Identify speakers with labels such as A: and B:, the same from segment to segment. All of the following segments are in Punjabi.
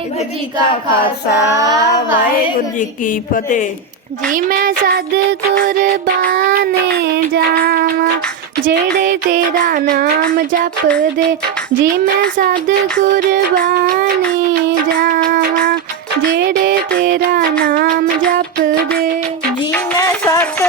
A: ਵਾਹਿਗੁਰੂ ਜੀ ਕਾ ਖਾਲਸਾ ਵਾਹਿਗੁਰੂ ਜੀ ਕੀ ਫਤਿਹ।
B: ਜੀ ਮੈਂ ਸਦ ਕੁਰਬਾਨੇ ਜਾਵਾਂ ਜਿਹੜੇ ਤੇਰਾ ਨਾਮ ਜਪਦੇ। ਜੀ ਮੈਂ ਸਦ ਕੁਰਬਾਨੇ ਜਾਵਾਂ ਜਿਹੜੇ ਤੇਰਾ ਨਾਮ ਜਪਦੇ।
A: ਜੀ ਮੈਂ ਸਤ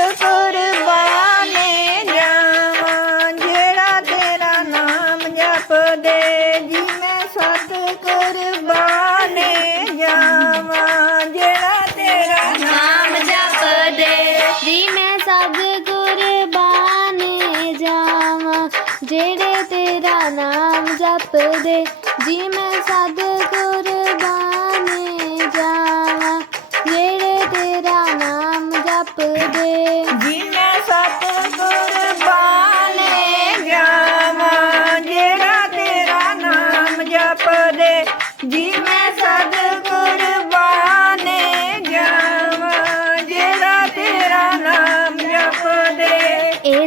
A: ਜਪਦੇ ਜੀ ਮੈਂ
B: ਸਦ ਕੁਰਬਾਨੇ ਜਾਵਾਂ। ਜਿਹੜੇ ਤੇਰਾ ਨਾਮ ਜਪਦੇ।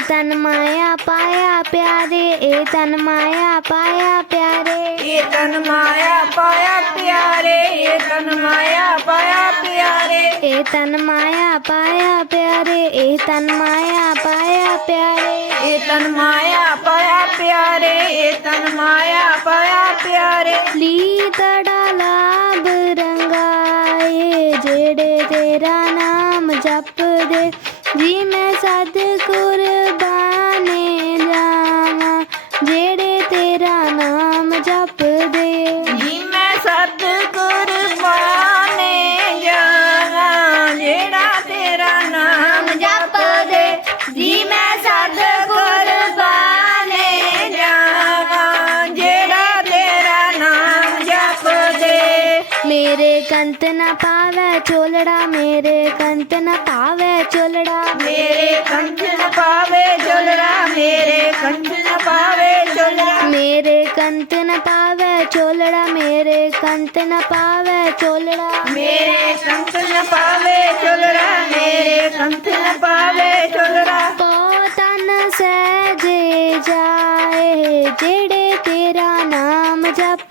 B: ਤਨ ਮਾਇਆ ਪਾਇਆ ਪਿਆਰੇ ਇਹ ਤਨ ਮਾਇਆ ਪਾਇਆ ਪਿਆਰੇ।
A: ਇਹ ਤਨ ਮਾਇਆ ਪਾਇਆ ਪਿਆਰੇ ਇਹ ਤਨ ਮਾਇਆ ਪਾਇਆ ਪਿਆਰੇ।
B: ਇਹ ਤਨ ਮਾਇਆ ਪਾਇਆ ਪਿਆਰੇ ਇਹ ਤਨ ਮਾਇਆ ਪਾਇਆ ਪਿਆਰੇ।
A: ਇਹ ਤਨ ਮਾਇਆ ਪਾਇਆ ਪਿਆਰੇ ਇਹ ਤਨ ਮਾਇਆ ਪਾਇਆ ਪਿਆਰੇ।
B: ਲੀ ਤੜਾ ਲਾਭ ਰੰਗਾਏ ਜਿਹੜੇ ਤੇਰਾ ਨਾਮ ਜਪਦੇ। ਜੀ ਮੈਂ ਸਦ ਮੇਰੇ ਕੰਤ ਨਾ ਪਾਵੇ ਚੋਲੜਾ ਮੇਰੇ ਕੰਤ ਨਾ ਪਾਵੇ ਚੋਲੜਾ।
A: ਮੇਰੇ ਕੰਠ ਨ ਪਾਵੇ ਜੁਲੜਾ ਮੇਰੇ ਕੰਠ ਨ ਪਾਵੇ ਜੁਲੜਾ
B: ਮੇਰੇ ਕੰਤ ਨਾ ਪਾਵੇ ਚੋਲੜਾ ਮੇਰੇ ਕੰਤ ਨਾ ਪਾਵੇ ਚੋਲੜਾ।
A: ਮੇਰੇ ਕੰਠ ਨ ਪਾਵੇ ਜੁਲੜਾ ਮੇਰੇ ਕੰਠ ਨ ਪਾਵੇ ਜੁਲੜਾ
B: ਕੋ ਤਨ ਸਹਿਜੇ ਜਾਏ ਜਿਹੜੇ ਤੇਰਾ ਨਾਮ ਜਪਦੇ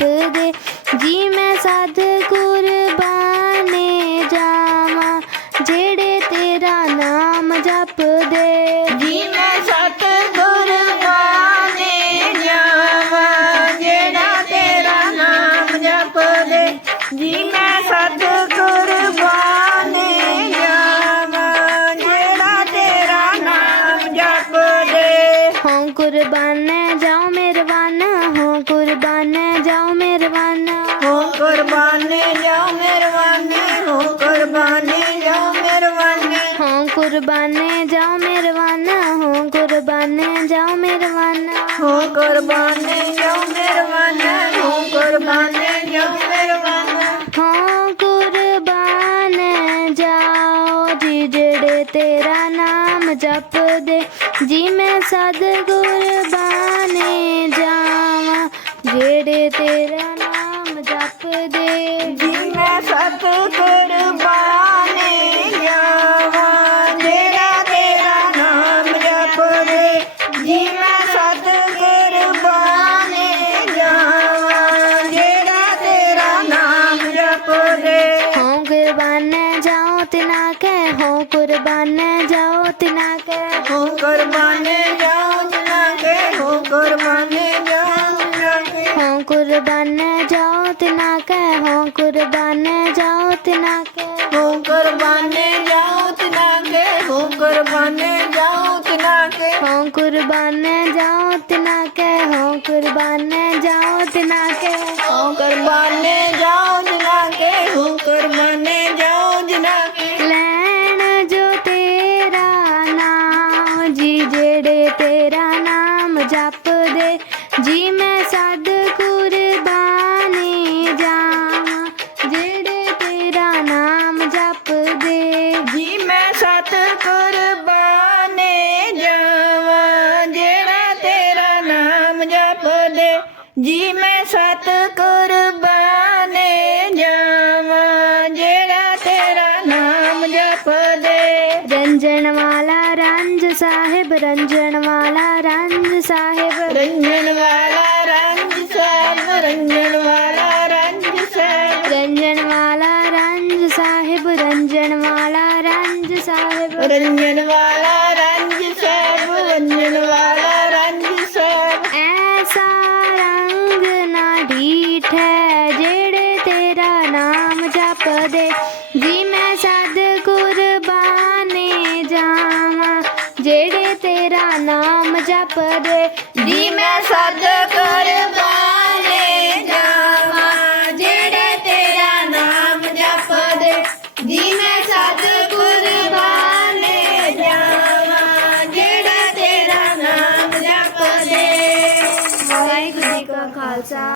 B: ਕੁਰਬਾਨੇ ਜਾਓ ਮਿਹਰਬਾਨਾ ਹੋਂ ਕੁਰਬਾਨੇ ਜਾਓ ਮਿਹਰਬਾਨਾ।
A: ਹੋ ਕੁਰਬਾਨੇ ਜਾਓ ਮਿਹਰਬਾਨੀ ਹੋ ਕੁਰਬਾਨੇ ਜਾਓ ਮਿਹਰਬਾਨੀ।
B: ਹੋਂ ਕੁਰਬਾਨੇ ਜਾਓ ਮਿਹਰਬਾਨਾ ਹੋਂ ਕੁਰਬਾਨੇ ਜਾਓ ਮਿਹਰਬਾਨਾ।
A: ਹੋ ਕੁਰਬਾਨੇ ਜਾਓ
B: ਜੀ ਮੈਂ ਸਦ ਕੁਰਬਾਨੇ ਜਾਵਾਂ ਜਿਹੜੇ ਤੇਰਾ ਨਾਮ ਜਪਦੇ।
A: ਜੀ ਮੈਂ ਸਤ ਕੁਰਬਾਨੇ
B: ਕੇ ਹੋਂ ਕੁਰਬਾਨੇ ਜਾਓ ਤਿਨਾ ਕੇ
A: ਹੋ ਕੁਰਬਾਨੇ ਜਾਓ ਜਨਾ ਕੇ ਹੋ ਕੁਰਬਾਨੇ ਜਾਓ ਜਨਾ ਕੇ
B: ਹੋਂ ਕੁਰਬਾਨੇ ਜਾਓ ਤਿਨਾ ਕੇ ਹੋਂ ਕੁਰਬਾਨੇ ਜਾਓ ਤਿਨਾ ਕੇ
A: ਹੋ ਕੁਰਬਾਨੇ ਜਾਓ ਤਨਾ ਕੇ ਹੋ ਕੁਰਬਾਨੇ ਜਾਓ ਤਨਾ ਕੇ
B: ਹੋਂ ਕੁਰਬਾਨੇ ਜਾਓ ਤਿਨਾ ਕੇ ਹੋਂ ਕੁਰਬਾਨੇ ਜਾਓ ਤਿਨਾ ਕੇ
A: ਹੋ ਕੁਰਬਾਨੇ ਜਾਓ ਜਨਾ ਕੇ ਹੋ
B: ਤੇਰਾ ਨਾਮ ਜਪਦੇ, ਜੀ ਮੈਂ ਸਦ ਕੁਰਬਾਨੇ ਜਾਵਾਂ। ਜਿਹੜੇ ਤੇਰਾ ਨਾਮ ਜਪਦੇ,
A: ਜੀ ਮੈਂ ਸਤ ਕੁਰਬਾਨੇ ਜਾਵਾਂ। ਜਿਹੜਾ ਤੇਰਾ ਨਾਮ ਜਪਦੇ, ਜੀ ਮੈਂ ਸਤ ਕੁਰਬਾਨੇ ਰੰਜਣ ਵਾਲਾ ਰੰਜ ਸਾਹਿਬ ਰੰਜਣ
B: ਵਾਲਾ ਰੰਜ ਸਾਹਿਬ ਰੰਜਣ ਵਾਲਾ ਰੰਜ ਸਾਹਿਬ ਰੰਜਣ ਵਾਲਾ ਰੰਜ ਸਾਹਿਬ
A: ਰੰਜਣ ਵਾਲਾ ਰੰਜ ਸਾਹਿਬ ਰੰਜਣ ਵਾਲਾ ਰੰਜ ਸਾਹਿਬ ਰੰਜਣ ਵਾਲਾ ਰੰਜ ਸਾਹਿਬ ਰੰਜਣ ਵਾਲਾ ਰੰਜ ਸਾਹਿਬ
B: ਐਸਾ ਰੰਗ ਨਾ ਢੀਠ ਹੈ ਜਿਹੜੇ ਤੇਰਾ ਨਾਮ ਜਪਦੇ
A: ਜੀ ਮੈਂ ਸਦ ਕਰਦਾ